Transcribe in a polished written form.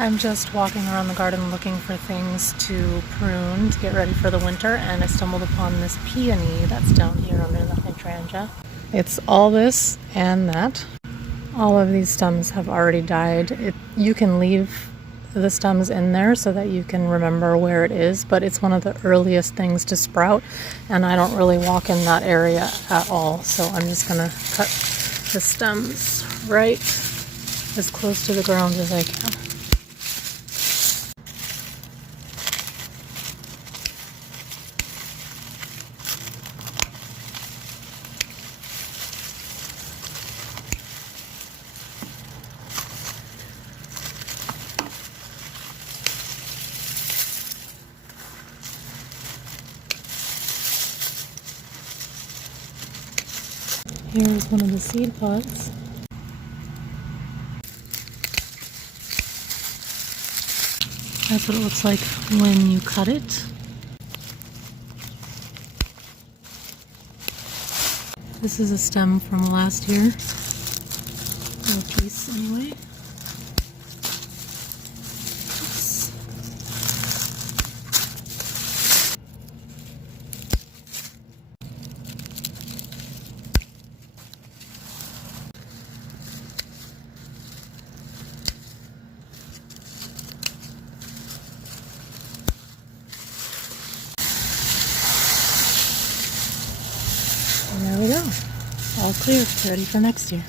I'm just walking around the garden looking for things to prune to get ready for the winter, and I stumbled upon this peony that's down here under the hydrangea. It's all this and that. All of these stems have already died. You can leave the stems in there so that you can remember where it is, but it's one of the earliest things to sprout, and I don't really walk in that area at all, so I'm just gonna cut the stems right as close to the ground as I can. Here's one of the seed pods. That's what it looks like when you cut it. This is a stem from last year. A little piece anyway. Oops. And there we go. All clear, ready for next year.